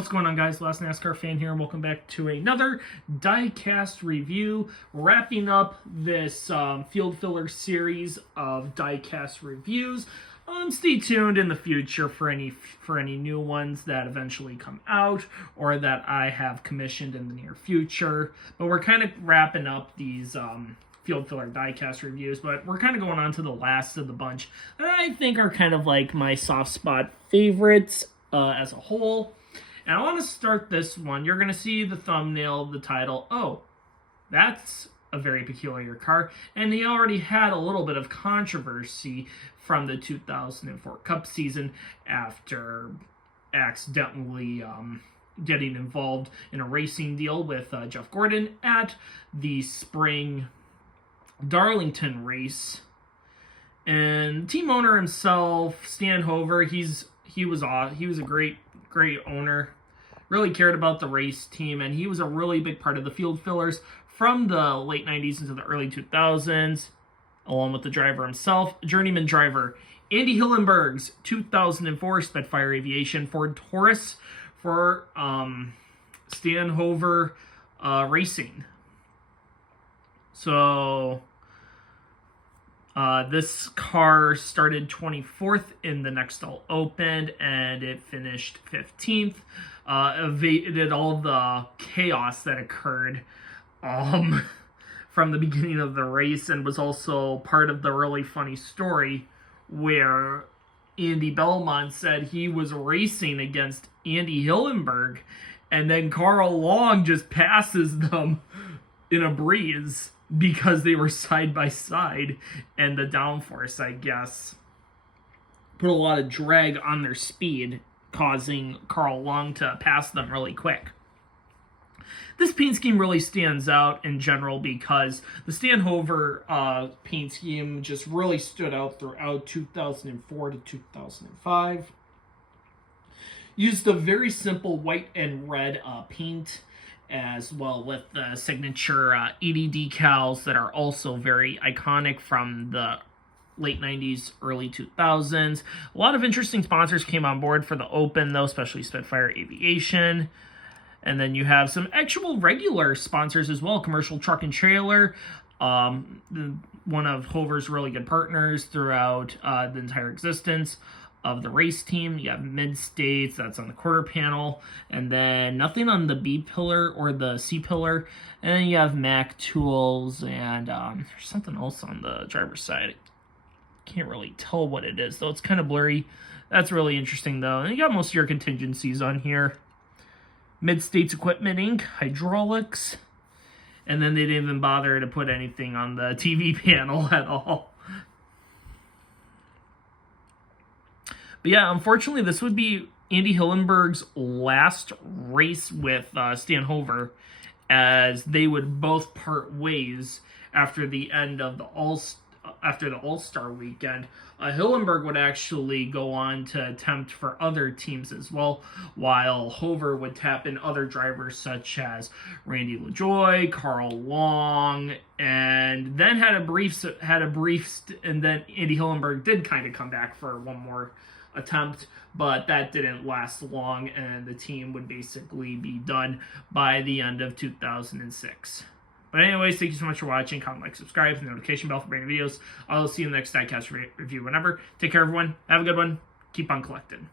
What's going on, guys? Last NASCAR fan here, and welcome back to another Diecast review. Wrapping up this field filler series of Diecast reviews. Stay tuned in the future for any new ones that eventually come out or that I have commissioned in the near future. But we're kind of wrapping up these field filler diecast reviews, but we're kind of going on to the last of the bunch that I think are kind of like my soft spot favorites as a whole. And I want to start this one. You're going to see the thumbnail, the title. Oh, that's a very peculiar car. And he already had a little bit of controversy from the 2004 Cup season after accidentally getting involved in a racing deal with Jeff Gordon at the spring Darlington race. And team owner himself, Stan Hover, he was a great owner, really cared about the race team, and he was a really big part of the field fillers from the late 90s into the early 2000s, along with the driver himself, journeyman driver Andy Hillenbergs, 2004 Spitfire Aviation Ford Taurus for Stan Hover Racing. So this car started 24th in the Nextel Open, and it finished 15th. Evaded all the chaos that occurred from the beginning of the race, and was also part of the really funny story where Andy Belmont said he was racing against Andy Hillenberg, and then Carl Long just passes them in a breeze because they were side by side, and the downforce, I guess, put a lot of drag on their speed, causing Carl Long to pass them really quick. This paint scheme really stands out in general because the Stan Hover paint scheme just really stood out throughout 2004 to 2005. Used a very simple white and red paint, as well with the signature 80 decals that are also very iconic from the late 90s, early 2000s. A lot of interesting sponsors came on board for the Open, though, especially Spitfire Aviation. And then you have some actual regular sponsors as well. Commercial Truck and Trailer, one of Hover's really good partners throughout the entire existence of the race team. You have Mid-States, that's on the quarter panel, and then nothing on the B pillar or the C pillar. And then you have Mac Tools, and there's something else on the driver's side. Can't really tell what it is, though. It's kind of blurry. That's really interesting, though. And you got most of your contingencies on here. Mid-States Equipment Inc., hydraulics, and then they didn't even bother to put anything on the TV panel at all. But yeah, unfortunately, this would be Andy Hillenberg's last race with Stan Hover, as they would both part ways after the end of the All-Star weekend. Hillenberg would actually go on to attempt for other teams as well, while Hover would tap in other drivers such as Randy LaJoie, Carl Long, and then had a brief, and then Andy Hillenberg did kind of come back for one more attempt, but that didn't last long, and the team would basically be done by the end of 2006. But anyways, thank you so much for watching. Comment, like, subscribe, hit the notification bell for brand new videos. I'll see you in the next Diecast review whenever. Take care, everyone. Have a good one. Keep on collecting.